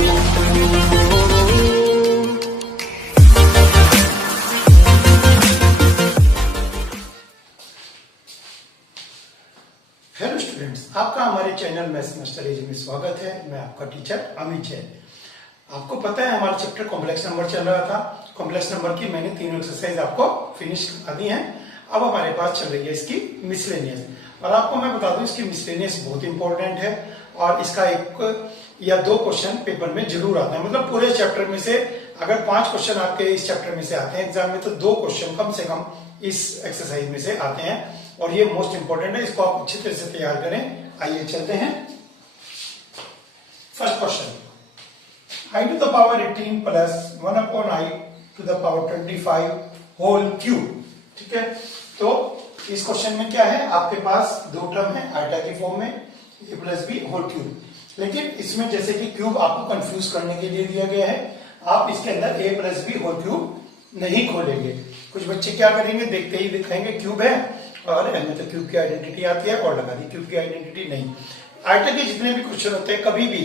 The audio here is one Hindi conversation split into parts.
हेलो स्टूडेंट्स, आपका हमारे चैनल मैथ्स मास्टर में स्वागत है। मैं आपका टीचर अमित जैन। आपको पता है हमारा चैप्टर कॉम्प्लेक्स नंबर चल रहा था। कॉम्प्लेक्स नंबर की मैंने 3 एक्सरसाइज आपको फिनिश करा दी हैं। अब हमारे पास चल रही है इसकी मिसलेनियस। और आपको मैं बता दूं इसकी मिसलेनियस बहुत इंपॉर्टेंट है और इसका 1 या 2 क्वेश्चन पेपर में जरूर आता है। मतलब पूरे चैप्टर में से अगर 5 क्वेश्चन आपके इस चैप्टर में से आते हैं एग्जाम में, तो 2 क्वेश्चन कम से कम इस एक्सरसाइज में से आते हैं और ये मोस्ट इंपॉर्टेंट है। इसको आप अच्छी तरह से तैयार करें। आइए चलते हैं। First question, i to the power 18 plus 1 upon i to the power 25 whole cube. ठीक है, तो इस क्वेश्चन में क्या है, आपके पास 2 टर्म है आइटा की फॉर्म में, a plus b whole cube. लेकिन इसमें जैसे कि क्यूब आपको कंफ्यूज करने के लिए दिया गया है, आप इसके अंदर a plus b whole cube नहीं खोलेंगे। कुछ बच्चे क्या करेंगे, देखते ही दिखाएंगे क्यूब है और हमें तो क्यूब की आइडेंटिटी आती है और लगा दी। क्यूब की आइडेंटिटी नहीं। आइटा के जितने भी क्वेश्चन होते हैं कभी भी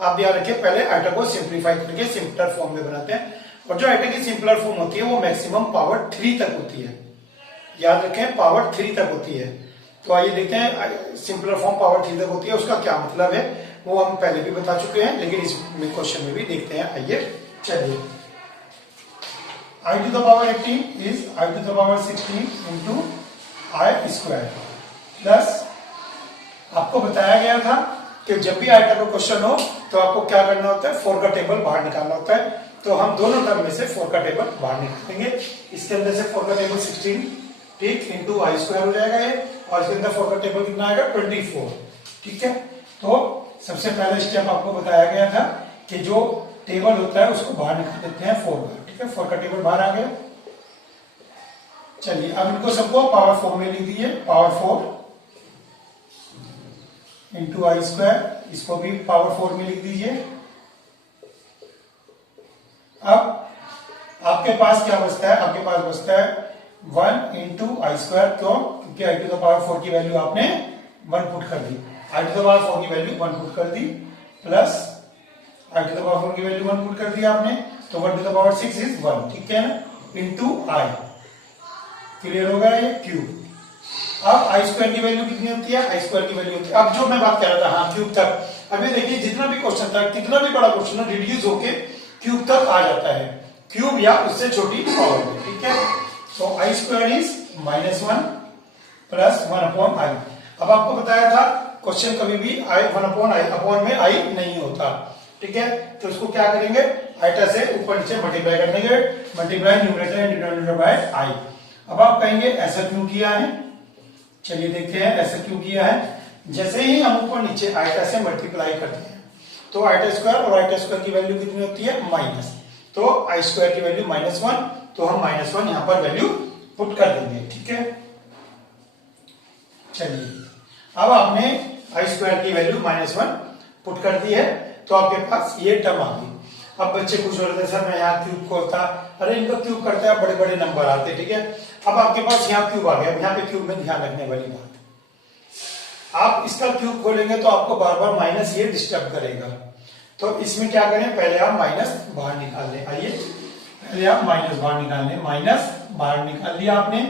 आप ध्यान रखिए, पहले आइटा को सिंप्लीफाई करके सिंपलर फॉर्म में बनाते हैं और जो आइटा की सिंपलर फॉर्म होती है वो मैक्सिमम पावर 3 तक होती है। याद रखें, पावर 3 तक होती है। तो आइए देखते हैं सिंपलर फॉर्म पावर 3 तक होती है, उसका क्या मतलब है वो हम पहले भी बता चुके हैं, लेकिन इस क्वेश्चन में भी देखते हैं। आइए चलिए, i to the power 18 is i to the power 16 into i square plus, आपको बताया गया था कि जब भी आइटा का क्वेश्चन हो तो आपको क्या करना होता है, 4 का टेबल बाहर निकालना होता है। तो हम दोनों टर्म में से 4 का टेबल बाहर निकालेंगे। इसके अंदर से 4 का टेबल 16 ठीक इंटू आई स्क्वायर हो जाएगा ये, और इसके अंदर 4 का टेबल कितना आएगा 24। ठीक है, तो सबसे पहला स्टेप आपको बताया गया था कि जो टेबल होता है उसको बाहर निकाल देते हैं 4 का। ठीक है, 4 का टेबल बाहर आ गया। चलिए अब इनको सबको पावर 4 में लिख दीजिए, पावर 4 इंटू आई स्क्वायर, इसको भी पावर 4 में लिख दीजिए। अब आपके पास क्या बचता है, आपके पास बचता है 1 इंटू आई स्क्वायर। क्यों? क्योंकि आई टू द पावर 4 की वैल्यू आपने 1 पुट कर दी। आई टू द पावर 4 की वैल्यू 1 पुट कर दी, plus i to the power 4 की वैल्यू 1 पुट कर दी आपने, तो 1 टू द पावर 6 इज 1। ठीक है ना, इंटू आई। क्लियर हो गया ये क्यूब। अब आई स्क्वायर की वैल्यू कितनी होती है, आई स्क्वायर की वैल्यू होती है, अब जो मैं बात कर रहा था, हाँ क्यूब तक। अभी देखिए जितना भी क्वेश्चन था, कितना भी बड़ा क्वेश्चन है, रिड्यूस होके क्यूब तक आ जाता है, क्यूब या उससे छोटी पावर में। ठीक है, तो i square is -1 plus 1 upon i. अब आपको बताया था क्वेश्चन कभी भी आई 1 अपॉन आई, अपॉन में आई नहीं होता। ठीक है, तो उसको क्या करेंगे, आइटा से ऊपर नीचे मल्टीप्लाई करने के, multiply numerator and denominator by i. अब आप कहेंगे ऐसा क्यों किया है, चलिए देखते हैं ऐसा क्यों किया है। जैसे ही हम ऊपर नीचे आइटा से मल्टीप्लाई करते हैं तो आइटा स्क्वायर और आइटा स्क्वायर की वैल्यू कितनी होती है, माइनस। तो आई स्क्वायर की वैल्यू -1, तो हम -1 यहां पर वैल्यू पुट कर देंगे। ठीक है, चलिए अब आपने आई स्क्वायर की वैल्यू -1 पुट कर दी है, तो आपके पास ये टर्म आ गई। अब बच्चे कुछ और सर मैं यहाँ क्यूब खोलता, अरे इनको क्यूब करते हैं बड़े बड़े नंबर आते। ठीक है, अब आपके पास यहाँ क्यूब आ गया। यहाँ पे क्यूब में ध्यान रखने वाली बात, आप इसका क्यूब खोलेंगे तो आपको बार बार माइनस ये डिस्टर्ब करेगा। तो इसमें क्या करें, पहले आप माइनस बाहर निकाल लें। आइए पहले आप माइनस बाहर निकाल लें, माइनस बाहर निकाल लिया आपने,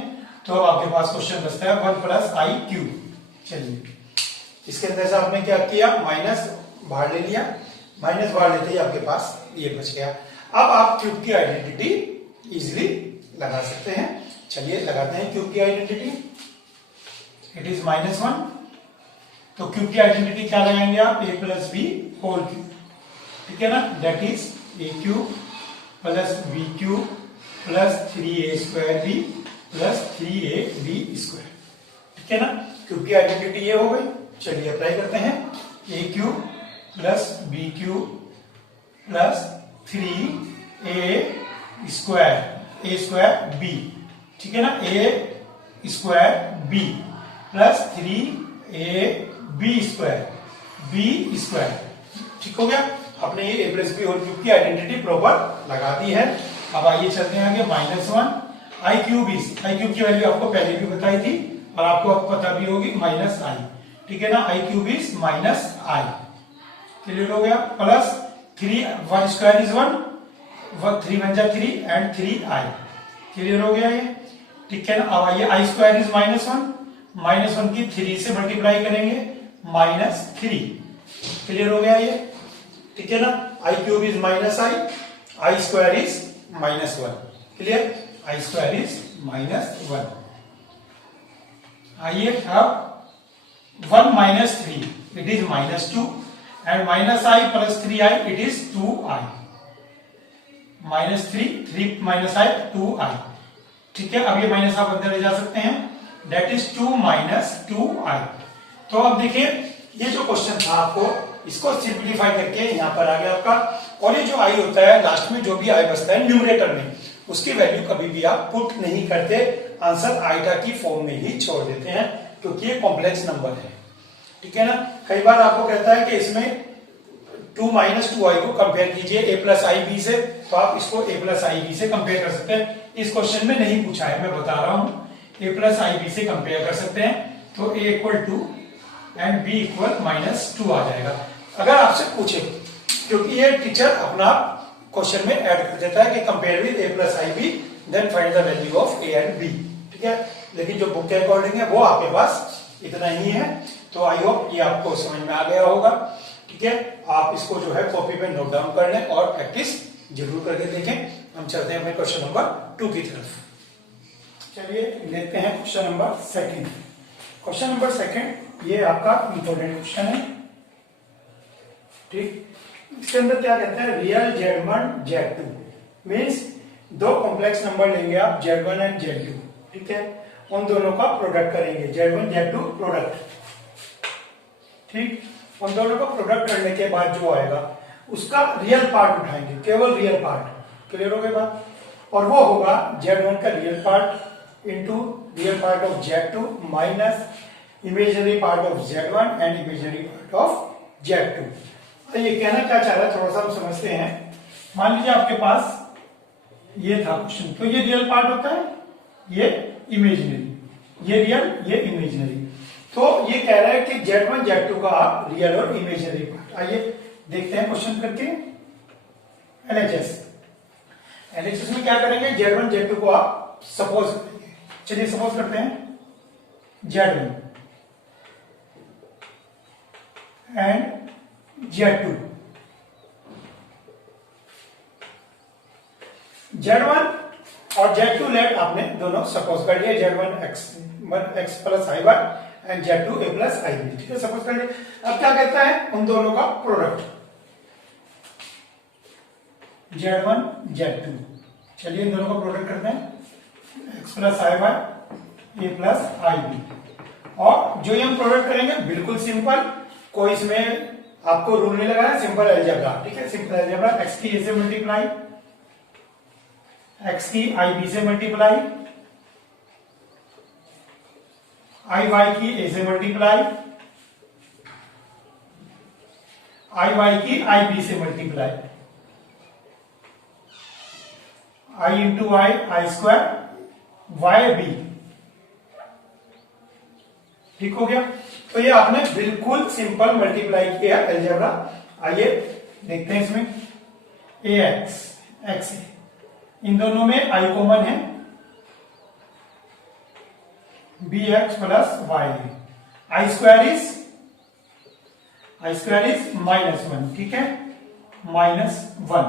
तो अब आपके पास क्वेश्चन बचता है 1 प्लस आई क्यूब। चलिए इसके अंदर से आपने क्या किया, माइनस बाहर ले लिया, माइनस बाहर लेते ही आपके पास ये बच गया। अब आप क्यूब की आइडेंटिटी इजिली लगा सकते हैं। चलिए लगाते हैं क्यूब की आइडेंटिटी। इट इज -1, तो क्यूब की आइडेंटिटी क्या लगाएंगे आप, a plus b whole cube. ठीक है ना, that is a cube plus b cube plus 3a square b plus 3ab square. ठीक है ना, क्यूब की आइडेंटिटी ये हो गई। चलिए अप्लाई करते हैं, a cube plus b cube plus 3a square b। ठीक है ना, a square b plus 3ab square b square. ठीक हो गया, आपने ये a plus b whole cube की आइडेंटिटी प्रॉपर लगा दी है। अब आइए चलते हैं आगे, -1 आई क्यूब की वैल्यू आपको पहले भी बताई थी और आपको अब पता भी होगी -i। ठीक है ना, i cube is -i। Clear हो गया, प्लस 3 1 स्क्वायर इज 1, 3 1 जा 3 एंड 3i। क्लियर हो गया ये, ठीक है ना। अब आइए आई स्क्वायर इज -1 की 3 से मल्टीप्लाई करेंगे -3। क्लियर हो गया ये, ठीक है ना। I cube is -i, i square is -1। Clear, i square is -1। आइए अब 1 - 3 it is -2 and -i + 3i it is 2i। -3 - i 2i, ठीक है। अब ये माइनस आप अंदर ले जा सकते हैं, दैट इज 2 - 2i। तो अब देखिए ये जो क्वेश्चन था आपको इसको सिंप्लीफाई करके यहां पर आ गया आपका, और ये जो आई होता है लास्ट में जो भी आई बचता है न्यूमरेटर में, उसकी वैल्यू कभी भी आप पुट नहीं करते, आंसर आइटा की फॉर्म में ही छोड़ देते हैं क्योंकि ये कॉम्प्लेक्स नंबर है, ठीक है ना। कई बार आपको कहता है कि इसमें 2 - 2i को कंपेयर कीजिए a + ib से, तो आप इसको a + ib से कंपेयर कर सकते हैं। इस क्वेश्चन में नहीं पूछा है, मैं बता रहा हूं, a + ib से कंपेयर कर सकते हैं, तो a = 2 एंड b = -2 आ जाएगा अगर आपसे पूछे, क्योंकि ये टीचर अपना क्वेश्चन में ऐड कर देता है कि compare with a + ib then find the value of a and b, ठीक है। लेकिन जो बुक के अकॉर्डिंग है वो आपके पास इतना ही है। तो आई होप ये आपको समझ में आ गया होगा, ठीक है। आप इसको जो है कॉपी पे नोट डाउन कर लें और प्रैक्टिस जरूर करके देखें। हम चलते हैं अपने क्वेश्चन नंबर 2 की तरफ। चलिए देखते हैं क्वेश्चन नंबर 2। क्वेश्चन नंबर 2 ये आपका इंपॉर्टेंट क्वेश्चन है, ठीक। इसके अंदर क्या कहते हैं, रियल Z1 Z2 मीन्स दो कॉम्प्लेक्स नंबर लेंगे आप Z1 एंड Z2, ठीक है। उन दोनों का प्रोडक्ट करेंगे, Z1 Z2 प्रोडक्ट, ठीक। उन दोनों का प्रोडक्ट करने के बाद जो आएगा उसका रियल पार्ट उठाएंगे, केवल रियल पार्ट। क्लियर हो गई बात। और वो होगा Z1 का real part into real part of Z2 minus imaginary part of Z1 and imaginary part of Z2। तो ये कहना क्या चाह रहा है थोड़ा सा हम समझते हैं। मान लीजिए आपके पास ये था क्वेश्चन, तो ये रियल पार्ट होता है, ये इमेजिनरी, ये रियल ये इमेजिनरी। तो ये कह रहा है कि Z1 Z2 का आप रियल और इमेजिनरी पार्ट, आइए देखते हैं क्वेश्चन करके। एलएचएस में क्या करेंगे, Z1 Z2 को आप सपोज करेंगे। चलिए सपोज करते हैं Z1 एंड Z2। Z1 और Z2 लेट आपने दोनों सपोज कर लिया, Z1 x + i and Z2 a + ib, ठीक है, सपोज कर लिया। अब क्या कहता है, उन दोनों का प्रोडक्ट Z1 Z2। चलिए इन दोनों का प्रोडक्ट करते हैं, x + i a + ib। और जो ये हम प्रोडक्ट करेंगे बिल्कुल सिंपल, कोई इसमें आपको रूल नहीं लगाना, सिंपल अलजेब्रा, ठीक है। सिंपल अलजेब्रा, x की a से मल्टीप्लाई, x की ib से मल्टीप्लाई, i y की a से मल्टीप्लाई, i y की ib से multiply, i into i square y b, ठीक हो गया। तो ये आपने बिल्कुल सिंपल मल्टीप्लाई किया अलजेब्रा। आइए देखते हैं इसमें ax x है, इन दोनों में i कॉमन है, bx + y, i square is -1, ठीक है, -1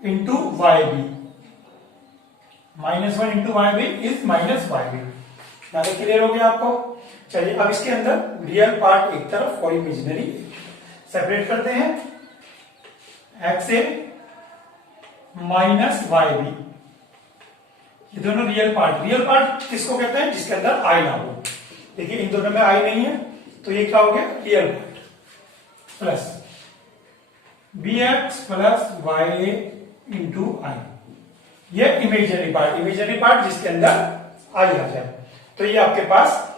into yb, -1 into yb is -yb। ना तो क्लियर हो गया आपको। चलिए अब इसके अंदर रियल पार्ट एक तरफ और इमेजिनरी सेपरेट करते हैं, x a -yb, ये दोनों रियल पार्ट किसको कहते हैं, जिसके अंदर i ना हो। देखिए इन दोनों में i नहीं है, तो ये क्या हो गया, real part plus bx + ya into i, ये इमेजिनरी पार्ट जिसके अंदर i आ जाए। तो ये आपके पास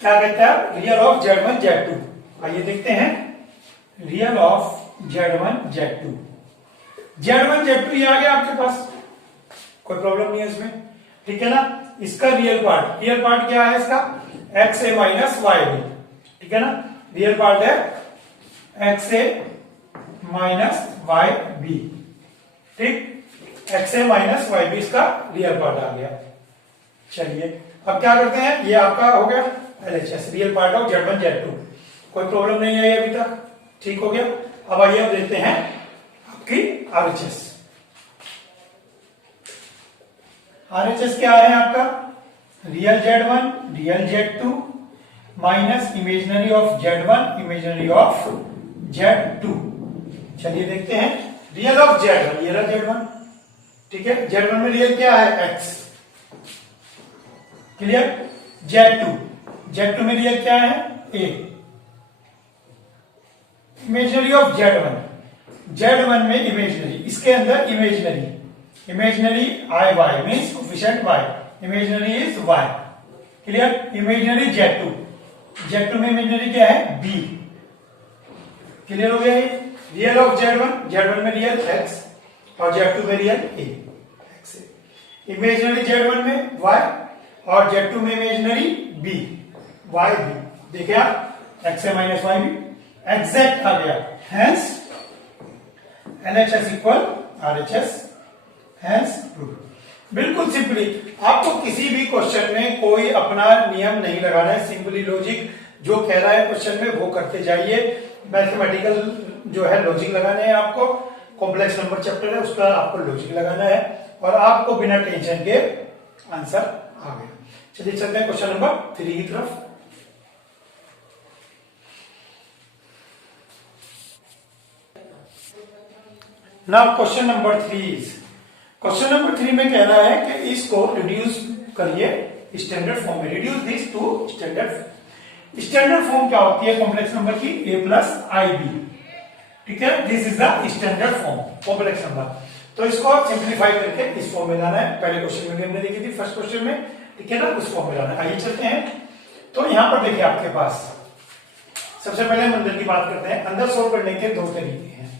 क्या कहता है, रियल ऑफ Z1 Z2। आइए देखते हैं real of Z1 Z2। Z1 Z2 ये आ गया आपके पास, कोई प्रॉब्लम नहीं है इसमें, ठीक है ना। इसका रियल पार्ट क्या है, इसका x a - y b, ठीक है ना। रियल पार्ट है x a - वाई बी, ठीक, एक्स ए माइनस वाई बी इसका रियल पार्ट आ गया। चलिए अब क्या करते हैं, ये आपका हो गया LHS, real part of Z1 Z2, कोई प्रॉब्लम नहीं है अभी तक, ठीक हो गया। अब आइए अब देखते हैं आपकी आरएचएस। आरएचएस क्या है आपका, real Z1 real Z2 minus imaginary of Z1 imaginary of Z2। चलिए देखते हैं, रियल ऑफ Z1 ये रहा Z1, ठीक है, Z1 में रियल क्या है x, क्लियर। Z2 में रियल क्या है a, इमेजिनरी ऑफ Z1 में इमेजिनरी, इसके अंदर imaginary i y means coefficient y, imaginary is y, clear. Imaginary Z2 में इमेजिनरी क्या है b, क्लियर हो गया। ये रियल ऑफ Z1 में रियल x और Z2 में real a, x imaginary Z1 में y और Z2 में इमेजिनरी b, y b, देखिए आप x a minus y b exact आ गया, hence LHS equal RHS, hence proof. बिल्कुल सिंपली, आपको किसी भी क्वेश्चन में कोई अपना नियम नहीं लगाना है, सिंपली लॉजिक जो कह रहा है क्वेश्चन में वो करते जाइए। मैथमेटिकल जो है लॉजिक लगाने हैं आपको, कॉम्प्लेक्स नंबर चैप्टर है उसका आपको लॉजिक लगाना है और आपको बिना टेंशन के आंसर आ गया। चलिए चलते हैं क्वेश्चन नंबर 3 की तरफ। नाउ क्वेश्चन नंबर 3 में कह रहा है कि इसको रिड्यूस करिए स्टैंडर्ड फॉर्म में, reduce this to standard form क्या होती है कॉम्प्लेक्स नंबर की, a प्लस आई बी, ठीक है, this is the standard form complex number. तो इसको सिंप्लीफाई करके इस फॉर्म में लाना है, पहले क्वेश्चन में भी हमने देखी थी फर्स्ट क्वेश्चन में, ठीक है ना, उस फॉर्म में लाना है। आइए चलते हैं। तो यहां पर देखिए आपके पास सबसे पहले हम अंदर की बात करते हैं। अंदर सोल्व करने के दो तरीके हैं,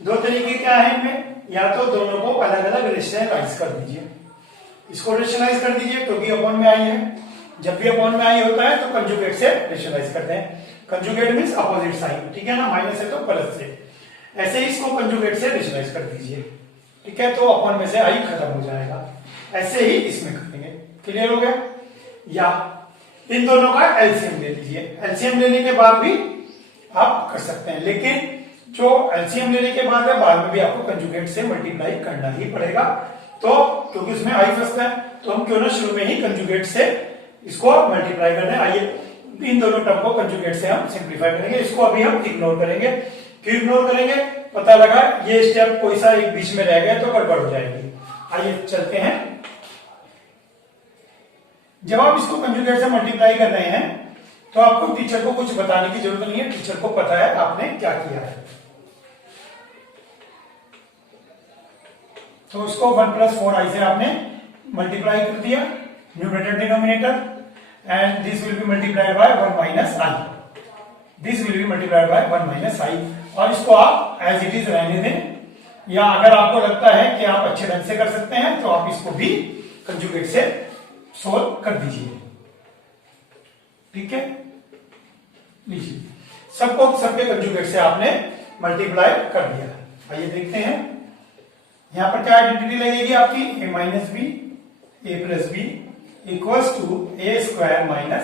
दो तरीके क्या है इनमें, या तो दोनों को अलग अलग रेशनलाइज कर दीजिए, इसको रेशनलाइज कर दीजिए क्योंकि अपॉन में आई है, जब भी अपॉन में आई होता है तो कंजुगेट से रेशनलाइज करते हैं, कंजुगेट मींस अपोजिट साइन, ठीक है ना, माइनस है तो प्लस से, ऐसे ही इसको कंजुगेट से रेशनलाइज कर दीजिए, ठीक है, तो अपॉन में से आई खत्म हो जाएगा, ऐसे ही इसमें करेंगे, क्लियर हो गया। या इन दोनों का एलसीएम ले लीजिए, एलसीएम लेने के बाद भी आप कर सकते हैं, लेकिन जो एलसीएम लेने के बाद है बाद में भी आपको कंजुगेट से मल्टीप्लाई करना ही पड़ेगा, तो क्योंकि उसमें आई फंसता है तो हम क्यों ना शुरू में ही कंजुगेट से इसको मल्टीप्लाई करने। आइए इन दोनों टर्म को कंजुगेट से हम सिंप्लीफाई करेंगे, इसको अभी हम इग्नोर करेंगे। क्यों इग्नोर करेंगे, पता लगा ये स्टेप कोई सा एक बीच में रह गया तो गड़बड़ हो जाएगी। आइए चलते हैं। जब आप इसको कंजुगेट से मल्टीप्लाई कर रहे हैं तो आपको टीचर को कुछ बताने की जरूरत नहीं है, टीचर को पता है आपने क्या किया है। तो इसको 1 + 4i से आपने मल्टीप्लाई कर दिया, numerator denominator, and this will be multiplied by 1 - i, this will be multiplied by 1 - i, और इसको आप एज इट इज रहने दें, या अगर आपको लगता है कि आप अच्छे ढंग से कर सकते हैं तो आप इसको भी कंजुगेट से सोल्व कर दीजिए, ठीक है। लीजिए सबके कंजुगेट से आपने मल्टीप्लाई कर दिया। आइए देखते हैं यहां पर क्या आइडेंटिटी लगेगी आपकी, a - b a + b equals to a²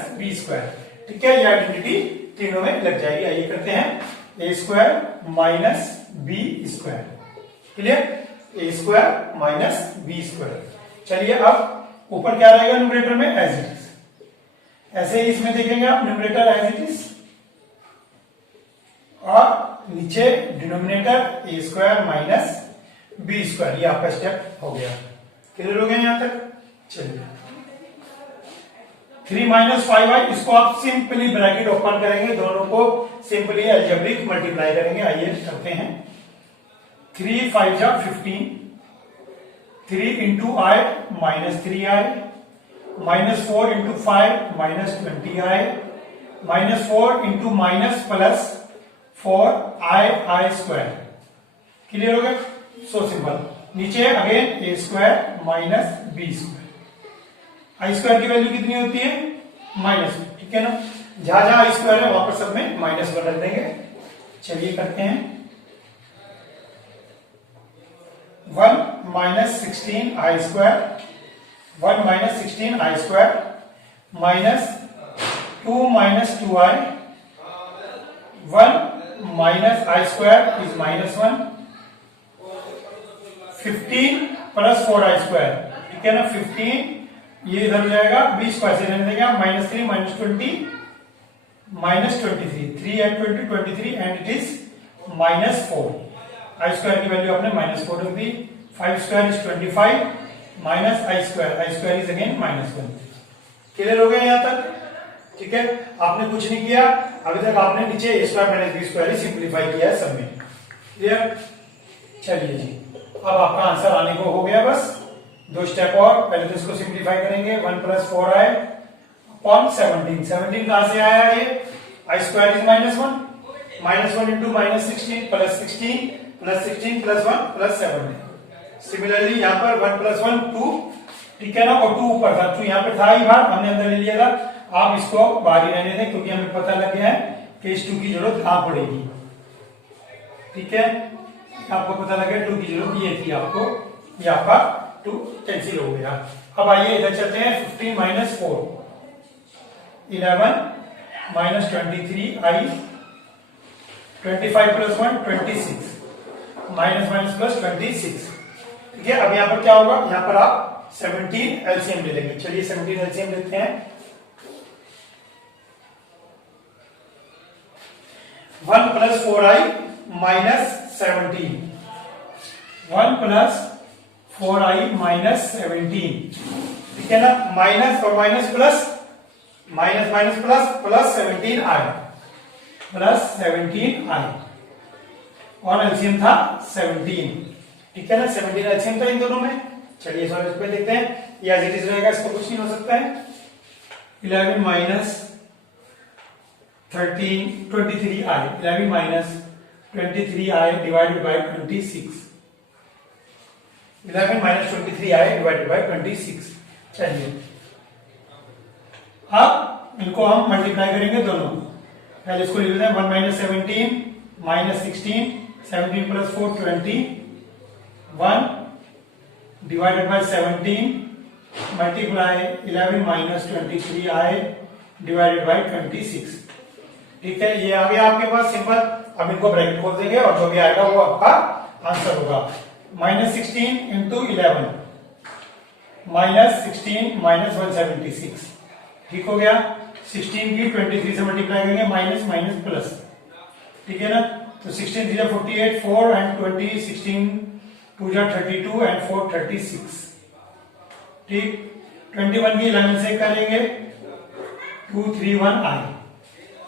- b², ठीक है, ये आइडेंटिटी तीनों में लग जाएगी। आइए करते हैं, a² - b², clear, a² - b²। चलिए अब ऊपर क्या रहेगा न्यूमरेटर में, एज इट इज, ऐसे ही इसमें देखेंगे आप न्यूमरेटर एज इट इज, और नीचे डिनोमिनेटर a² - b², ये आपका स्टेप हो गया, क्लियर हो गया यहां तक। चलिए 3 - 5i, इसको आप सिंपली ब्रैकेट ओपन करेंगे, दोनों को सिंपली अलजेब्रिक मल्टीप्लाई करेंगे। आइए करते हैं, 3 × 5 = 15, 3 × i -3i, -4 × 5 -20i, -4 × +4i² clear हो गया। सो सिंपल, नीचे अगेन a² - b², i² की वैल्यू कितनी होती है, -, ठीक है ना, जहां जहां i² है वहां पर सब में -1 रख देंगे। चलिए करते हैं, minus 16i² 1 minus 16i² minus 2 minus 2i 1 minus i² is minus 1 15 plus 4i², ठीक है ना। 15 ये इधर हो जाएगा, 20 को ऐसे रहने देंगे, minus 3 minus 20 minus 23 3 and 20 23 and it is minus 4। i² की वैल्यू आपने माइनस 4 रख दी। 5² is 25 minus i² is again minus 1। Clear हो गया यहाँ तक, ठीक है। आपने कुछ नहीं किया अभी तक, आपने नीचे a² माइनस b² ही सिंप्लीफाई किया है सब में। क्लियर, चलिए जी, अब आपका आंसर आने को हो गया। बस 2 स्टेप और, पहले तो इसको सिंप्लीफाई करेंगे। 1 प्लस 4i अपॉन 17 कहां से आया ये, i² is minus 1 minus 1 into minus 16 plus 16 plus 16 plus 1 plus 17। Similarly यहाँ पर 1 प्लस 1 2, ठीक है ना, और 2 ऊपर था, 2 यहाँ पे था ही बाहर, हमने अंदर ले लिया था। आप इसको बाहर ही रहने दें क्योंकि हमें पता लग गया है कि इस 2 की जरूरत कहां पड़ेगी, ठीक है। आपको पता लग गया 2 की जरूरत ये थी आपको, ये आपका 2 कैंसिल हो गया। अब आइए इधर चलते हैं। 15 minus 4 11 minus 23i 25 plus 1 26 minus minus plus 26, ठीक है। अब यहाँ पर क्या होगा, यहाँ पर आप 17 एलसीएम ले लेंगे। चलिए 17 एलसीएम लेते हैं। 1 plus 4i minus 17 1 plus 4i minus 17, ठीक है ना। माइनस और minus plus, minus minus plus, plus 17i plus 17i और एलसीएम था 17, ठीक है ना। 17 एलसीएम था इन दोनों में। चलिए सॉल्व इस पे देखते हैं, या एज इट इज रहेगा, इसको कुछ नहीं हो सकता है। 11 minus 23i 11 minus 23i divided by 26 11 minus 23i divided by 26। चलिए अब इनको हम मल्टीप्लाई करेंगे दोनों को। पहले इसको लिख लेते हैं 1 minus 17 minus 16 17 plus 4 21 divided by 17 multiply 11 minus 23i divided by 26, ठीक है। ये आ गया आपके पास सिंपल। अब इनको ब्रैकेट खोल देंगे और जो भी आएगा वो आपका आंसर होगा। माइनस 16 इंटू 11 माइनस 16 माइनस 176, ठीक हो गया। 16 की 23 से मल्टीप्लाई करेंगे, माइनस माइनस प्लस, ठीक है ना। तो 16 3 48 4 एंड 20 16 2 32 एंड 4 36, ठीक। 21 की 11 से करेंगे 231i,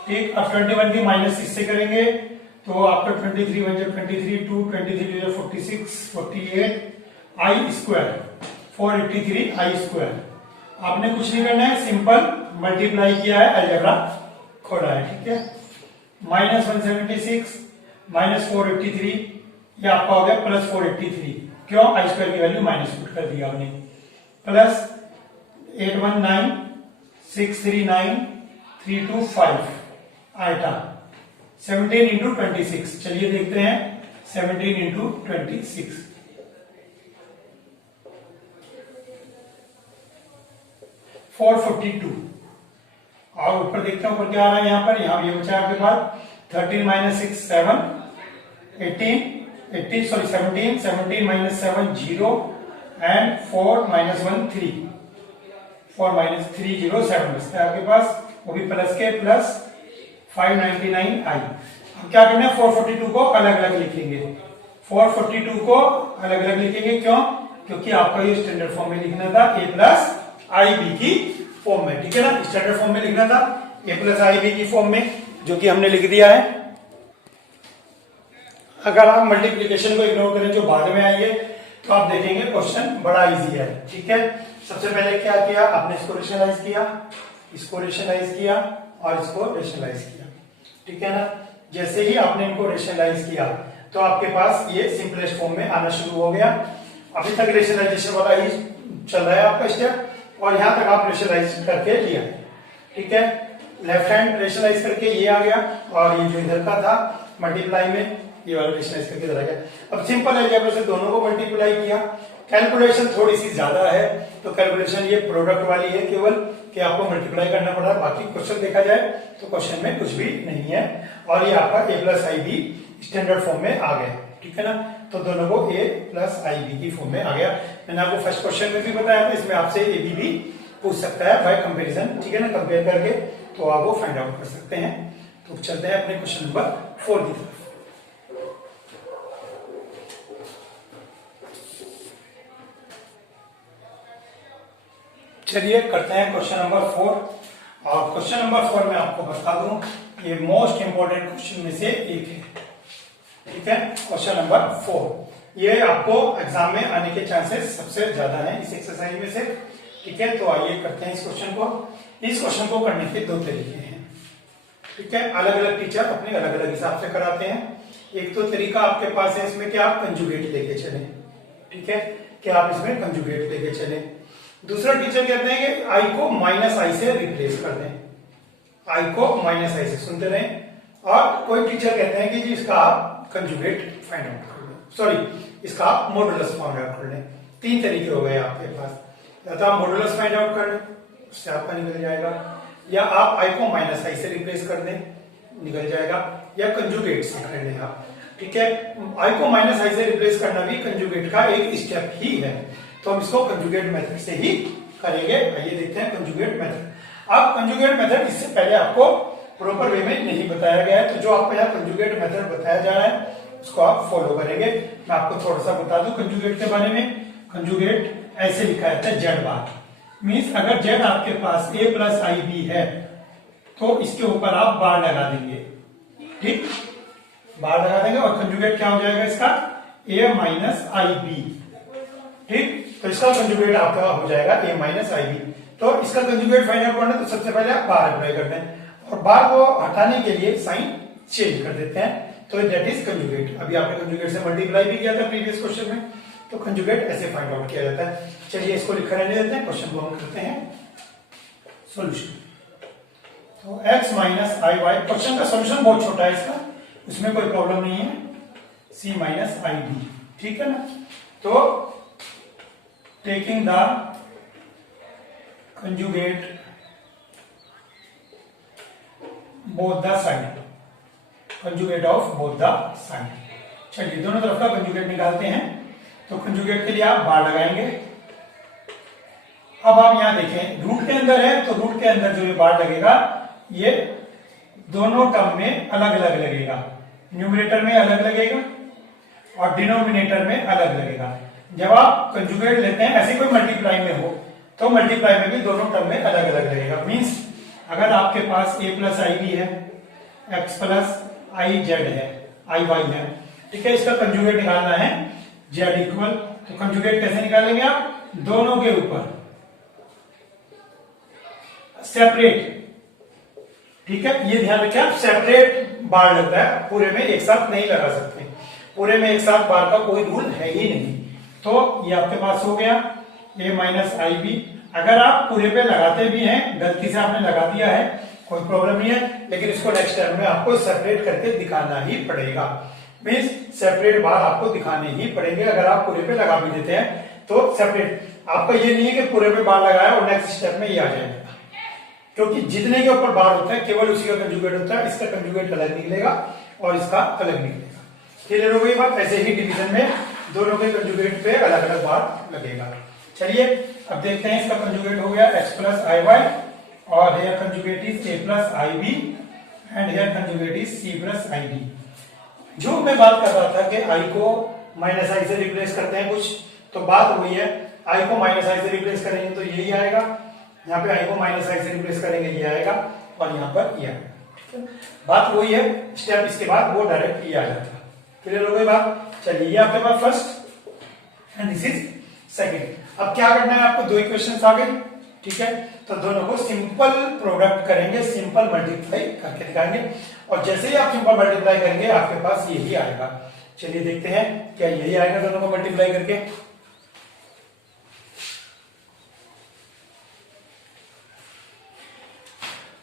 ठीक। अब 21 की माइनस 6 से करेंगे तो आपका 23 1 23 2 23 2 46 48 i स्क्वायर 483 i स्क्वायर। आपने कुछ नहीं करना है, सिंपल मल्टीप्लाई किया है, अलजेब्रा खोला है, ठीक है। माइनस 176 माइनस 483, ये आपका हो गया प्लस 483। क्यों, आई स्क्वायर की वैल्यू माइनस पुट कर दी आपने। Plus 819 639 325 iota 17 into 26। चलिए देखते हैं 17 इंटू 26, 442। और ऊपर देखते हैं ऊपर क्या आ रहा है, यहाँ पर, यहाँ ये बचा आपके पास 13 minus 6 7 18 sorry 17 minus 7 0 and 4 minus 1 3 4 minus 3 0 7 बचता है आपके पास, वो भी प्लस के प्लस 599i। हम क्या करना है, 442 को अलग अलग लिखेंगे। 442 को अलग अलग लिखेंगे, क्यों, क्योंकि आपका ये स्टैंडर्ड फॉर्म में लिखना था a प्लस आई बी की फॉर्म में, ठीक है ना। स्टैंडर्ड फॉर्म में लिखना था a प्लस आई बी की फॉर्म में, जो कि हमने लिख दिया है। अगर आप मल्टीप्लीकेशन को इग्नोर करें जो बाद में आई है, तो आप देखेंगे क्वेश्चन बड़ा इजी है, ठीक है। सबसे पहले क्या किया आपने, इसको रेशनलाइज किया, इसको रेशनलाइज किया और इसको रेशनलाइज किया, ठीक है ना। जैसे ही आपने इनको रेशनलाइज किया तो आपके पास ये सिंपलेस्ट फॉर्म में आना शुरू हो गया। अभी तक रेशनलाइजेशन वाला ही चल रहा है आपका स्टेप, और यहां तक आप रेशनलाइज करके लिया, ठीक है। लेफ्ट हैंड रेशनलाइज करके ये आ गया, और ये जो इधर का था मल्टीप्लाई में, ये वाला रेशनलाइज करके इधर आ गया। अब सिंपल अलजेब्रा से दोनों को मल्टीप्लाई किया कैलकुलेशन थोड़ी सी ज्यादा है, तो कैलकुलेशन ये प्रोडक्ट वाली है केवल कि आपको मल्टीप्लाई करना पड़ा, बाकी क्वेश्चन देखा जाए तो क्वेश्चन में कुछ भी नहीं है। और ये आपका a plus i b standard form में आ गया, ठीक है ना। तो दोनों को a प्लस आई बी की फॉर्म में आ गया। मैंने आपको फर्स्ट क्वेश्चन में भी बताया था, इसमें आपसे ए बी भी पूछ सकता है बाय कंपेरिजन, ठीक है ना, कंपेयर करके तो आप वो फाइंड आउट कर सकते हैं। तो चलते हैं अपने क्वेश्चन नंबर 4 की तरफ। चलिए करते हैं क्वेश्चन नंबर 4। और क्वेश्चन नंबर 4 में आपको बता दूं, ये मोस्ट इंपोर्टेंट क्वेश्चन में से एक है, ठीक है। क्वेश्चन नंबर 4 ये आपको एग्जाम में आने के चांसेस सबसे ज्यादा हैं इस एक्सरसाइज में से, ठीक है। तो आइए करते हैं इस क्वेश्चन को। इस क्वेश्चन को करने के दो तरीके हैं, ठीक है। अलग अलग टीचर अपने अलग अलग हिसाब से कराते हैं। एक तो तरीका आपके पास है इसमें कि आप कंजुगेट लेके चले, ठीक है, कि आप इसमें कंजुगेट लेके चले। दूसरा टीचर कहते हैं कि आई को माइनस आई से रिप्लेस कर दें, आई को माइनस आई से, सुनते रहें। और कोई टीचर कहते हैं कि जी इसका आप कंजुगेट फाइंड आउट कर लें, सॉरी इसका आप मॉडुलस फाइंड आउट कर लें। तीन तरीके हो गए आपके पास, या तो आप मॉडुलस फाइंड आउट कर लें, उससे आपका निकल जाएगा, या आप आई को माइनस आई से रिप्लेस कर दें, निकल जाएगा, या कंजुगेट से कर लें आप, ठीक है। आई को माइनस आई से रिप्लेस करना भी कंजुगेट का एक स्टेप ही है, तो हम इसको कंजुगेट मेथड से ही करेंगे। आइए देखते हैं कंजुगेट मेथड। अब कंजुगेट मेथड इससे पहले आपको प्रॉपर वे में नहीं बताया गया है, तो जो आपको यहाँ कंजुगेट मेथड बताया जा रहा है उसको आप फॉलो करेंगे। मैं आपको थोड़ा सा बता दूं कंजुगेट के बारे में। कंजुगेट ऐसे लिखा जाता है जेड बार, मीन्स अगर जेड आपके पास a प्लस आई बी है तो इसके ऊपर आप बार लगा देंगे, ठीक, बार लगा देंगे और कंजुगेट क्या हो जाएगा इसका a माइनस आई बी, ठीक। तो इसका कंजुगेट आपका हो जाएगा a माइनस आई बी। तो इसका कंजुगेट फाइंड आउट करना है तो सबसे पहले आप बार अप्लाई करते हैं और बार को हटाने के लिए साइन चेंज कर देते हैं, तो दैट इज कंजुगेट। अभी आपने कंजुगेट से मल्टीप्लाई भी किया था प्रीवियस क्वेश्चन में, तो कंजुगेट ऐसे फाइंड आउट किया जाता है। चलिए इसको लिखा रहने देते हैं, क्वेश्चन को हम करते हैं सॉल्यूशन। तो x minus i Y, question का सॉल्यूशन बहुत छोटा है इसका, उसमें कोई प्रॉब्लम नहीं है, c माइनस आई डी, ठीक है ना। तो taking the conjugate both the sign, conjugate of both the sign. चलिए दोनों तरफ का कंजुगेट निकालते हैं। तो कंजुगेट के लिए आप बार लगाएंगे। अब आप यहां देखें रूट के अंदर है, तो रूट के अंदर जो ये बार लगेगा ये दोनों टर्म में अलग अलग लगेगा, न्यूमरेटर में अलग लगेगा और डिनोमिनेटर में अलग लगेगा। जब आप कंजुगेट लेते हैं ऐसे कोई मल्टीप्लाई में हो तो मल्टीप्लाई में भी दोनों टर्म में अलग अलग लगेगा। मीन्स अगर आपके पास a प्लस आई बी है, x प्लस आई जेड है, आई वाई है, ठीक है, इसका कंजुगेट निकालना है z इक्वल, तो कंजुगेट कैसे निकालेंगे आप, दोनों के ऊपर सेपरेट, ठीक है, ये ध्यान रखिए आप सेपरेट बार लगता है, पूरे में एक साथ नहीं लगा सकते, पूरे में एक साथ बार का कोई रूल है ही नहीं। तो ये आपके पास हो गया a माइनस आई बी। अगर आप पूरे पे लगाते भी हैं, गलती से आपने लगा दिया है, कोई प्रॉब्लम नहीं है, लेकिन इसको नेक्स्ट टाइम में आपको सेपरेट करके दिखाना ही पड़ेगा। मीन्स सेपरेट बार आपको दिखाने ही पड़ेंगे। अगर आप पूरे पे लगा भी देते हैं तो सेपरेट, आपका ये नहीं है कि पूरे पे बार लगाया और नेक्स्ट स्टेप में ये आ जाएगा, क्योंकि जितने के ऊपर बार होता है केवल उसी का कंजुगेट होता है, इसका कंजुगेट अलग निकलेगा और इसका अलग निकलेगा। क्लियर हो गई बात। ऐसे ही डिवीजन में दोनों के कंजुगेट पे अलग अलग बार लगेगा। चलिए अब देखते हैं, इसका कंजुगेट हो गया x प्लस आई वाई और here conjugate is a plus i b and here conjugate is c plus i d. जो मैं बात कर रहा था कि i को माइनस आई से रिप्लेस करते हैं कुछ, तो बात वही है, i को माइनस आई से रिप्लेस करेंगे तो यही आएगा, यहाँ पे i को माइनस आई से रिप्लेस करेंगे ये आएगा और यहाँ पर ये आएगा, ठीक है। बात वही है, स्टेप इसके बाद वो डायरेक्ट ये आ जाता है। क्लियर हो गई बात। चलिए ये आपके पास first and this is second. अब क्या करना है आपको, दो इक्वेशंस आ गए, ठीक है, तो दोनों को सिंपल प्रोडक्ट करेंगे, सिंपल मल्टीप्लाई करके दिखाएंगे और जैसे ही आप सिंपल मल्टीप्लाई करेंगे आपके पास यही आएगा। चलिए देखते हैं क्या यही आएगा दोनों को मल्टीप्लाई करके।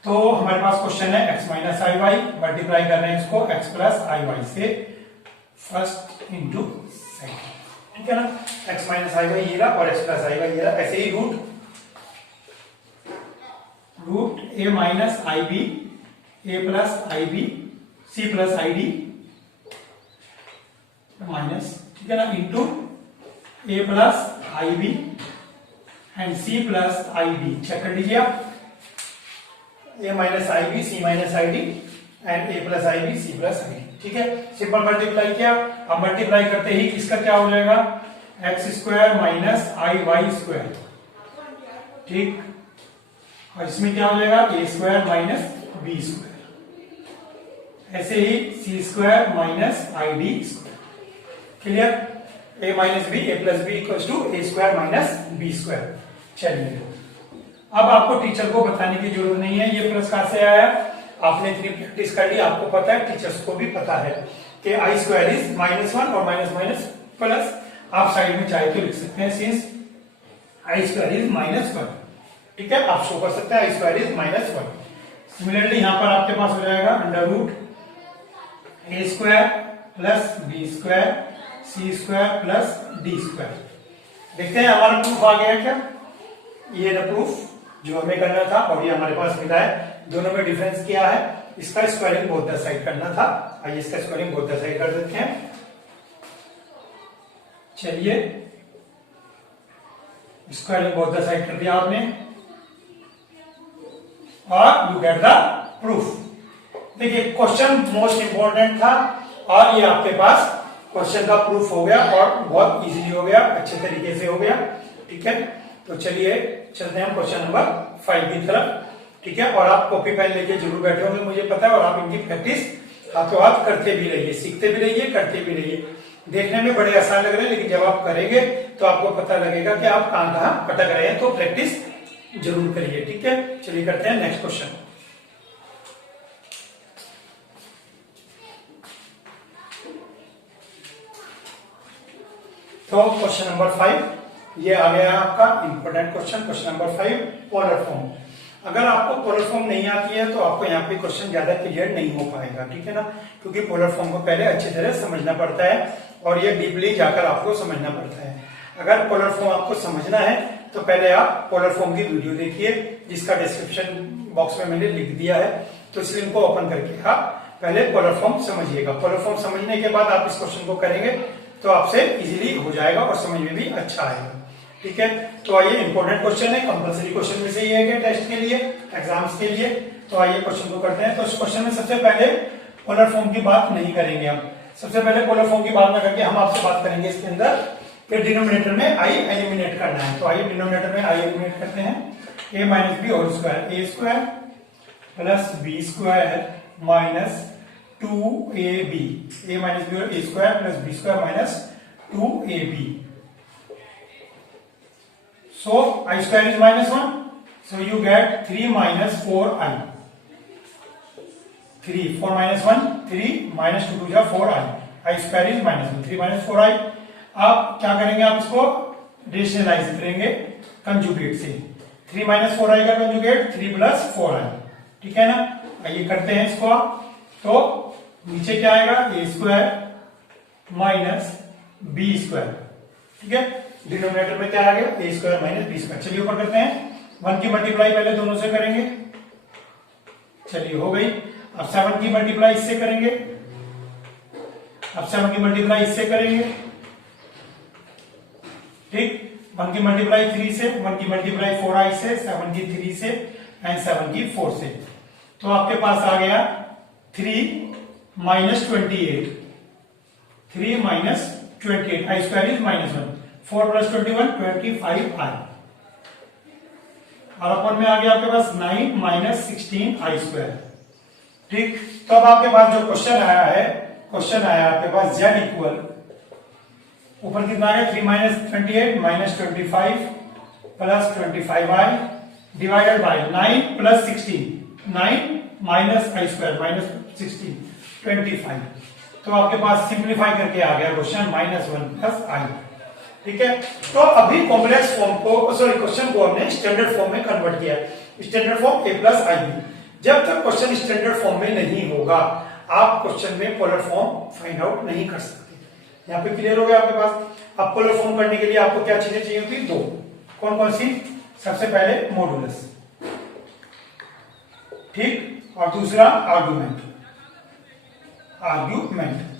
तो हमारे पास क्वेश्चन है x minus i Y, multiply कर रहे हैं इसको x प्लस आई वाई से, फर्स्ट इंटू सेकेंड, ठीक है ना, x माइनस आई बाई ये रहा और x प्लस आई बाई ये रहा। ऐसे ही root a minus i b a plus i b c plus i d minus, ठीक है ना, into a plus i b and c plus i d. Check कर लीजिए आप, a minus i b c minus i d and a plus i b c plus i d. ठीक है, सिंपल मल्टीप्लाई किया। अब मल्टीप्लाई करते ही इसका क्या हो जाएगा, x square minus i y square, ठीक, और इसमें क्या हो जाएगा a square minus b square, ऐसे ही c square minus i d square. Clear, a minus b a plus b equal to a square minus b square. चलिए, अब आपको टीचर को बताने की जरूरत नहीं है ये प्लस कहां से आया, आपने इतनी प्रैक्टिस कर ली, आपको पता है, टीचर्स को भी पता है कि आई स्क्वायर इज -1 और माइनस माइनस प्लस। आप साइड में चाहे तो लिख सकते हैं सिंस आई स्क्वायर इज -1, ठीक है, आप शो कर सकते हैं आई स्क्वायर इज -1। सिमिलरली यहां पर आपके पास हो जाएगा अंडर रूट ए स्क्वायर प्लस बी स्क्वायर सी स्क्वायर प्लस डी स्क्वायर। देखते हैं हमारा प्रूफ आ गया क्या, ये ना प्रूफ जो हमें करना था और ये हमारे पास मिला है। दोनों में डिफरेंस क्या है, इसका स्क्वायरिंग बोथ द साइड करना था, आइए इसका स्क्वायरिंग बोथ द साइड कर देते हैं। चलिए, स्क्वायरिंग बोथ द साइड कर दिया आपने और यू गेट द प्रूफ। देखिए, क्वेश्चन मोस्ट इंपॉर्टेंट था और ये आपके पास क्वेश्चन का प्रूफ हो गया और बहुत इजीली हो गया, अच्छे तरीके से हो गया। ठीक है, तो चलिए चलते हैं हम क्वेश्चन नंबर 5 की तरफ। ठीक है, और आप कॉपी पेन लेके जरूर बैठे होंगे मुझे पता है, और आप इनकी प्रैक्टिस हाथों हाथ करते भी रहिए, सीखते भी रहिए, करते भी रहिए। देखने में बड़े आसान लग रहे हैं लेकिन जब आप करेंगे तो आपको पता लगेगा कि आप कहां कहां भटक रहे हैं, तो प्रैक्टिस जरूर करिए। ठीक है, चलिए करते हैं नेक्स्ट क्वेश्चन। तो क्वेश्चन नंबर 5 ये आ गया आपका important question, question number 5 polar form. अगर आपको पोलर फॉर्म नहीं आती है तो आपको यहाँ पे क्वेश्चन ज्यादा क्लियर नहीं हो पाएगा, ठीक है ना, क्योंकि पोलर फॉर्म को पहले अच्छी तरह समझना पड़ता है और ये डीपली जाकर आपको समझना पड़ता है। अगर पोलर फॉर्म आपको समझना है तो पहले आप पोलर फॉर्म की वीडियो देखिए, जिसका डिस्क्रिप्शन बॉक्स में मैंने लिख दिया है, तो इस लिंक को ओपन करके आप पहले पोलर फॉर्म समझिएगा। पोलर फॉर्म समझने के बाद आप इस क्वेश्चन को करेंगे तो आपसे इजीली हो जाएगा और समझ में भी अच्छा आएगा। ठीक है, तो आइए, इंपॉर्टेंट क्वेश्चन है, कंपलसरी क्वेश्चन में से ही है टेस्ट के लिए, एग्जाम्स के लिए। तो आइए क्वेश्चन को करते हैं। तो इस क्वेश्चन में सबसे पहले पोलर फॉर्म की बात नहीं करेंगे हम, सबसे पहले पोलर फॉर्म की बात ना करके हम आपसे बात करेंगे इसके अंदर कि डिनोमिनेटर में आई एलिमिनेट करना है। तो आइए डिनोमिनेटर में आई एलिमिनेट करते हैं। A minus b whole square, a square plus b square minus 2ab, a minus b और a square plus b square minus 2ab। So I square is -1, so you get 3 minus 4i. 3, 4 minus 1, 3 minus 2 2 4i. I square is -1, 3 minus 4i। आप क्या करेंगे, आप इसको रेशनलाइज करेंगे कंजुगेट से। 3 minus 4i का कंजुगेट 3 plus 4i, ठीक है ना। आइए करते हैं इसको। तो नीचे क्या आएगा, ए स्क्वायर माइनस बी स्क्वायर, ठीक है, डिनोमिनेटर में क्या आ गया, ए स्क्वायर माइनस बी स्क्वायर। चलिए ऊपर करते हैं, 1 की मल्टीप्लाई पहले दोनों से करेंगे, चलिए हो गई। अब 7 की मल्टीप्लाई इससे करेंगे, अब 7 की मल्टीप्लाई इससे करेंगे, ठीक, 1 की मल्टीप्लाई 3 से, 1 की मल्टीप्लाई 4i से, 7 की 3 से एंड 7 की 4 से। तो आपके पास आ गया 3 minus 28, 3 minus 28, i square is -1, 4 plus 21 25i, और अपन में आ गया आपके पास 9 minus 16i square। ठीक, तो अब आपके पास जो क्वेश्चन आया है, क्वेश्चन आया आपके पास z इक्वल, ऊपर कितना आ गया, 3 minus 28 minus 25 plus 25i divided by 9 plus 16, 9 minus i square minus 16 25। तो आपके पास सिंप्लीफाई करके आ गया क्वेश्चन -1 प्लस आई। ठीक है, तो अभी कॉम्प्लेक्स फॉर्म को, सॉरी, क्वेश्चन को हमने स्टैंडर्ड फॉर्म में कन्वर्ट किया है। Standard form a plus i b. जब तक क्वेश्चन स्टैंडर्ड फॉर्म में नहीं होगा आप क्वेश्चन में पोलर फॉर्म फाइंड आउट नहीं कर सकते। यहाँ पे क्लियर हो गया आपके पास। अब पोलर फॉर्म करने के लिए आपको क्या चीजें चाहिए होती, दो। कौन कौन सी? सबसे पहले मॉडुलस, ठीक, और दूसरा आर्गुमेंट।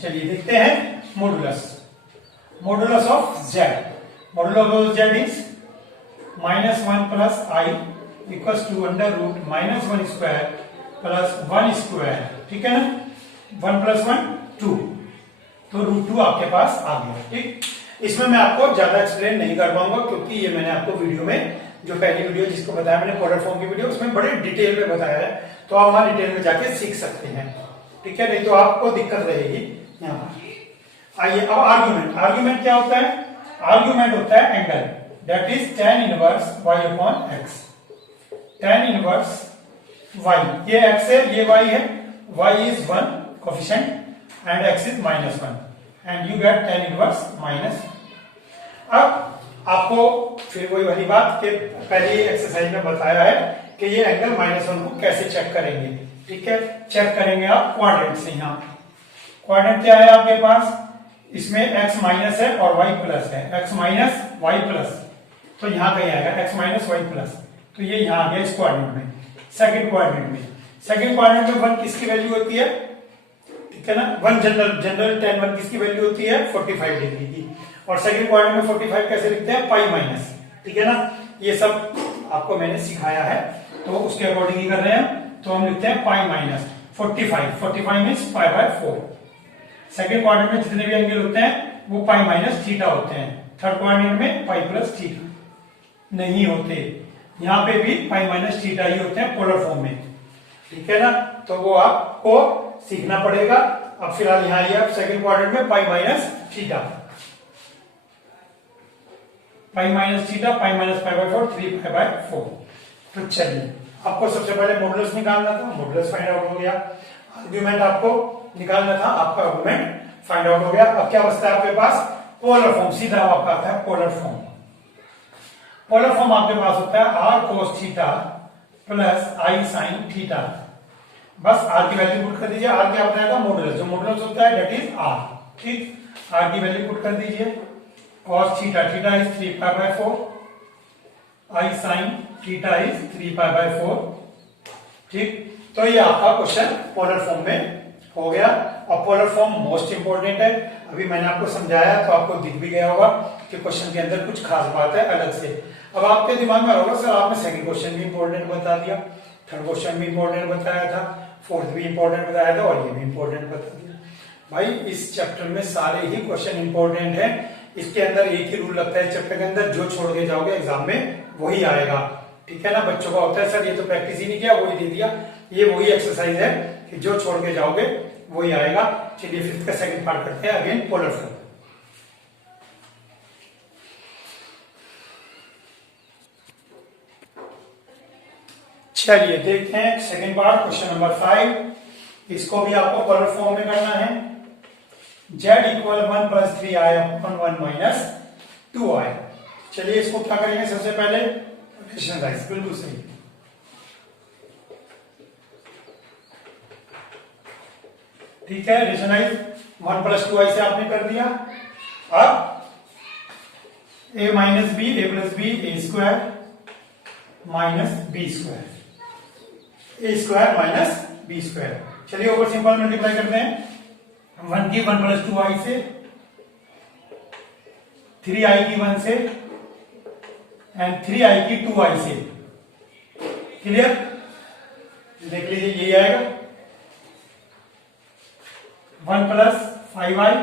चलिए देखते हैं modulus. Modulus of z, modulus of z is -1 plus i equals to under root -1 square plus 1 square, ठीक है ना। 1 + 1 2, तो √2 आपके पास आ गया, ठीक। इसमें मैं आपको ज्यादा एक्सप्लेन नहीं कर पाऊंगा क्योंकि ये मैंने आपको वीडियो में, जो पहली वीडियो जिसको बताया मैंने पोलर फॉर्म की वीडियो, उसमें बड़े डिटेल में बताया है, तो आप वहां डिटेल में जाके सीख सकते हैं, ठीक है, नहीं तो आपको दिक्कत रहेगी यहाँ पर। आइए अब आर्ग्यूमेंट। आर्ग्यूमेंट क्या होता है? आर्ग्यूमेंट होता है angle, that is tan inverse y upon x। tan inverse y, ये x है, ये y है, y is 1 coefficient and x is -1 and you get tan inverse minus. अब आपको फिर वही वाली बात कि पहले एक्सरसाइज में बताया है कि ये एंगल -1 को कैसे चेक करेंगे, ठीक है। चेक करेंगे आप क्वाड्रेंट से। यहाँ क्वाड्रेंट क्या है आपके पास? इसमें x माइनस है और y प्लस है, x माइनस y प्लस, तो यहाँ कहीं आएगा x माइनस y प्लस, तो ये यहाँ आ गया इस क्वाड्रेंट में। सेकंड क्वाड्रेंट में, सेकंड क्वाड्रेंट में 1 किसकी वैल्यू होती है, ठीक है ना। 1 जनरल tan 1 किसकी वैल्यू होती है? 45 डिग्री की। और सेकंड क्वाड्रेंट में 45 कैसे लिखते हैं? पाई माइनस, ठीक है ना। ये सब आपको मैंने सिखाया है, तो उसके अकॉर्डिंग ही कर रहे हैं। तो हम लिखते हैं pi minus 45, 45 means π/4। Second quadrant में जितने भी एंगल होते हैं वो पाई माइनस थीटा होते हैं। थर्ड क्वाड्रेंट में पाई प्लस थीटा नहीं होते, यहाँ पे भी पाई माइनस थीटा ही होते हैं पोलर फॉर्म में, ठीक है ना। तो वो आपको सीखना पड़ेगा। अब फिलहाल यहाँ आइए, आप सेकंड क्वाड्रेंट में pi minus theta, pi minus theta, pi minus π/4, 3π/4। तो चलिए, आपको सबसे पहले मॉडुलस निकालना था, मॉडुलस फाइंड आउट हो गया। आर्ग्यूमेंट आपको निकालना था, आपका आर्ग्यूमेंट फाइंड आउट हो गया। अब क्या बचता है आपके पास? Polar form. सीधा आपका आता है पोलर फॉर्म। पोलर फॉर्म आपके पास होता है r cos theta plus i sin theta. बस r की वैल्यू पुट कर दीजिए। r क्या बताया था? मॉडुलस। जो मॉडुलस होता है दैट इज r, ठीक। r की वैल्यू पुट कर दीजिए। cos theta, theta is 3π/4, i sin theta is 3π/4, ठीक। तो ये आपका क्वेश्चन पोलर फॉर्म में हो गया। और पोलर फॉर्म मोस्ट इंपोर्टेंट है। अभी मैंने आपको समझाया तो आपको दिख भी गया होगा कि क्वेश्चन के अंदर कुछ खास बात है अलग से। अब आपके दिमाग में होगा, सर आपने सेकंड क्वेश्चन भी इंपॉर्टेंट बता दिया, थर्ड क्वेश्चन भी इंपॉर्टेंट बताया था, फोर्थ भी इंपॉर्टेंट बताया था, और ये भी इंपॉर्टेंट बता दिया। भाई इस चैप्टर में सारे ही क्वेश्चन इंपॉर्टेंट है। इसके अंदर एक ही रूल लगता है चैप्टर के अंदर, जो छोड़ के जाओगे एग्जाम में वही आएगा, ठीक है ना। बच्चों का होता है सर ये तो प्रैक्टिस ही नहीं किया, वही दे दिया। ये वही एक्सरसाइज है कि जो छोड़ के जाओगे वही आएगा। चलिए फिफ्थ का सेकंड पार्ट करते हैं, अगेन पोलर फॉर्म। चलिए देखते हैं सेकंड पार्ट, क्वेश्चन नंबर 5। इसको भी आपको पोलर फॉर्म में करना है। z equal 1 + 3i upon 1 minus 2i। चलिए इसको क्या करेंगे? सबसे पहले रेशनलाइज, बिल्कुल सही, ठीक है। रेशनलाइज 1 + 2i से आपने कर दिया। अब a minus b, a plus b, a square minus b square, a square minus b square. चलिए ऊपर सिंपल मल्टीप्लाई करते हैं। 1 की 1 + 2i से, 3i की 1 से एंड 3i की 2i से। क्लियर? देख लीजिए यही आएगा। 1 + 5i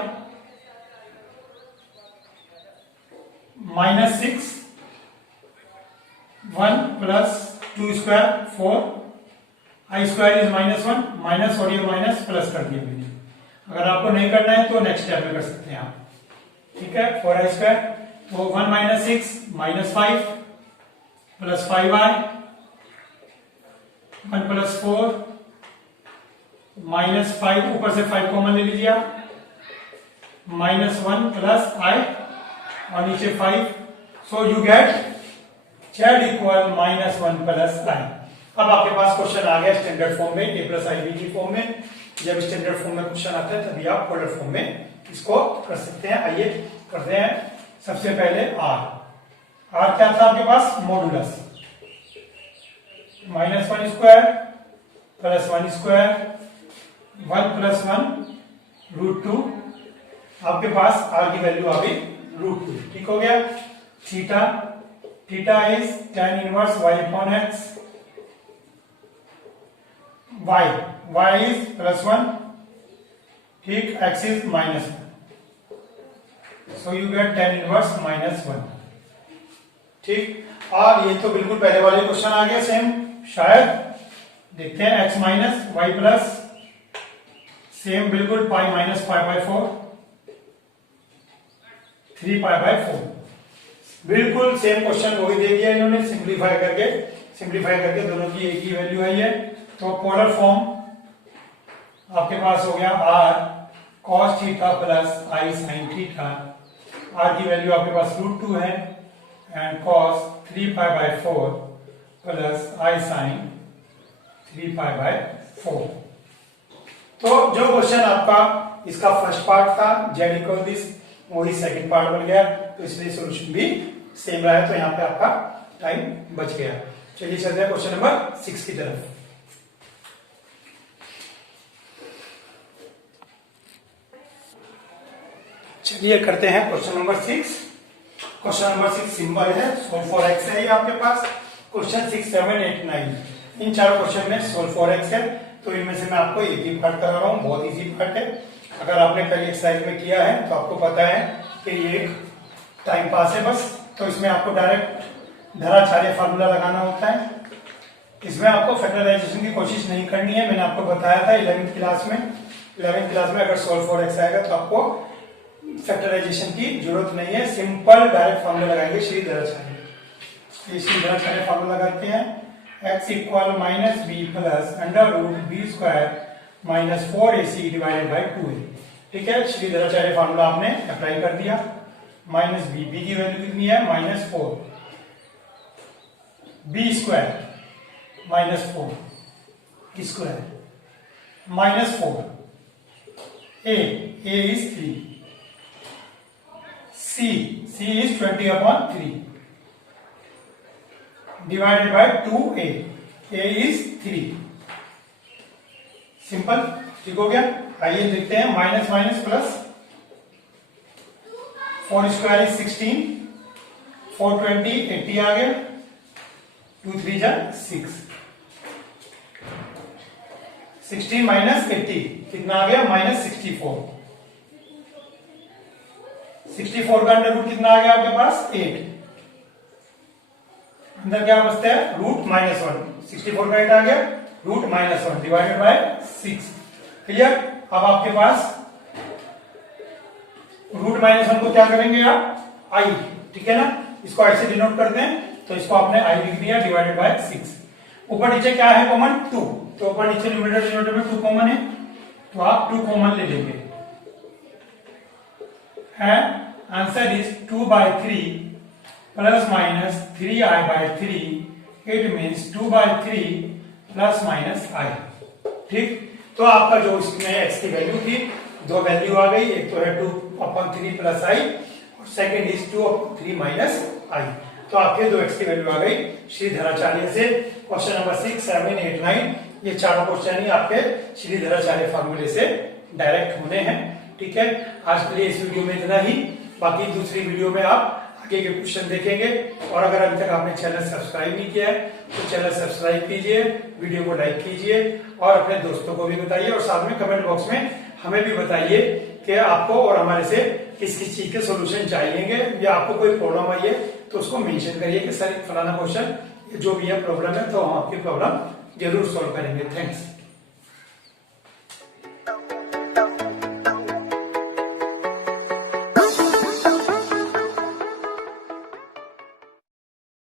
minus 6, 1 + 2 square 4, i square is -1, minus और ये माइनस प्लस कर दिया मैंने। अगर आपको नहीं करना है तो नेक्स्ट स्टेप में कर सकते हैं आप, ठीक है। 4i स्क्वायर, तो 1 - 6 -5 प्लस 5i, 1 + 4 -5, ऊपर से 5 कॉमन ले लीजिए आप, -1 प्लस i और नीचे 5। So you get z equal -1 plus i। अब आपके पास क्वेश्चन आ गया स्टैंडर्ड फॉर्म में, a + ib की फॉर्म में। जब स्टैंडर्ड फॉर्म में क्वेश्चन आता है तभी आप पोलर फॉर्म में इसको कर सकते हैं। आइए करते हैं। सबसे पहले आर क्या था आपके पास, मॉडुलस -1 स्क्वायर प्लस 1 स्क्वायर 1 + 1 √2। आपके पास आर की वैल्यू आ गई √2। ठीक हो गया। Theta is tan inverse y/x, y is +1, ठीक, x is -1, so you get tan inverse -1। ठीक, और ये तो बिल्कुल पहले वाले क्वेश्चन आ गया सेम, शायद देखते हैं। x - y प्लस सेम बिल्कुल π - π/4 3π/4 बिल्कुल सेम क्वेश्चन वही दे दिया इन्होंने, सिंप्लीफाई करके दोनों की एक ही वैल्यू आई है। तो पोलर फॉर्म आपके पास हो गया r cos theta plus i sin theta. r की वैल्यू आपके पास √2 है and cos 3π/4 plus i sin 3π/4। तो जो क्वेश्चन आपका इसका फर्स्ट पार्ट था z इक्वल दिस, वही सेकंड पार्ट बन गया, तो इसलिए सॉल्यूशन भी सेम रहा है। तो यहाँ पे आपका टाइम बच गया। चलिए चलते हैं क्वेश्चन नंबर 6 की तरफ। चलिए करते हैं question number 6। Question number 6 simple है, सोल्व फॉर एक्स है ये आपके पास। क्वेश्चन 6, 7, 8, 9 इन चारों क्वेश्चन में सोल्व फॉर एक्स है। तो इनमें से मैं आपको एक ही पार्ट करा रहा हूँ, बहुत इजी पार्ट है। अगर आपने पहले एक्सरसाइज में किया है तो आपको पता है कि ये एक टाइम पास है बस। तो इसमें आपको डायरेक्ट धराचार्य फार्मूला लगाना होता है। इसमें आपको फैक्टराइजेशन की कोशिश नहीं करनी है। मैंने आपको बताया था 11th क्लास में अगर सोल्व फॉर एक्स आएगा तो आपको फैक्टराइजेशन की जरूरत नहीं है, सिंपल डायरेक्ट फार्मूला लगाएंगे श्री धराचार्य। श्री धराचार्य फार्मूला लगाते हैं, x = -b plus √b² - 4ac / 2a। ठीक है, श्री धराचार्य फार्मूला आपने अप्लाई कर दिया। -b, b की वैल्यू कितनी है, -4, b² - 4 square -4, a is 3, c is 20/3 divided by 2a, a is 3। Simple, ठीक हो गया। आइए देखते हैं, माइनस प्लस 4² is 16, 420 80 आ गया, 2 3 जा 6, 16 - 80 कितना आ गया, -64। 64 का अंडर रूट कितना आ गया आपके पास, 8। अंदर क्या बचता है, √-1। 64 का 8 आ गया, √-1 डिवाइडेड बाय 6। क्लियर। अब आपके पास √-1 को क्या करेंगे आप, i, ठीक है ना, इसको ऐसे डिनोट करते हैं। तो इसको आपने i लिख दिया डिवाइडेड बाय 6। ऊपर नीचे क्या है कॉमन, 2। तो ऊपर नीचे न्यूमरेटर डिनोमिनेटर में 2 कॉमन है, तो आप 2 कॉमन ले लेंगे। Answer is 2/3 ± 3i/3। It means 2/3 ± i। ठीक, तो आपका जो इसमें x की वैल्यू थी, दो वैल्यू आ गई, एक तो है 2/3 + i और सेकंड इज 2/3 - i। तो आपके 2x की वैल्यू आ गई श्री धराचार्य से। क्वेश्चन नंबर 6, 7, 8, 9 ये चारों क्वेश्चन ही आपके श्री धराचार्य फार्मूले से डायरेक्ट होने हैं। ठीक है, आज के लिए इस वीडियो में इतना ही। बाकी दूसरी वीडियो में आप आगे के क्वेश्चन देखेंगे। और अगर अभी तक आपने चैनल सब्सक्राइब नहीं किया है तो चैनल सब्सक्राइब कीजिए, वीडियो को लाइक कीजिए और अपने दोस्तों को भी बताइए। और साथ में कमेंट बॉक्स में हमें भी बताइए कि आपको और हमारे से किस किस चीज के सोल्यूशन चाहिए, या आपको कोई प्रॉब्लम आई है तो उसको मेंशन करिए कि सर फलाना क्वेश्चन जो भी है प्रॉब्लम है, तो हम आपकी प्रॉब्लम जरूर सॉल्व करेंगे। थैंक्स।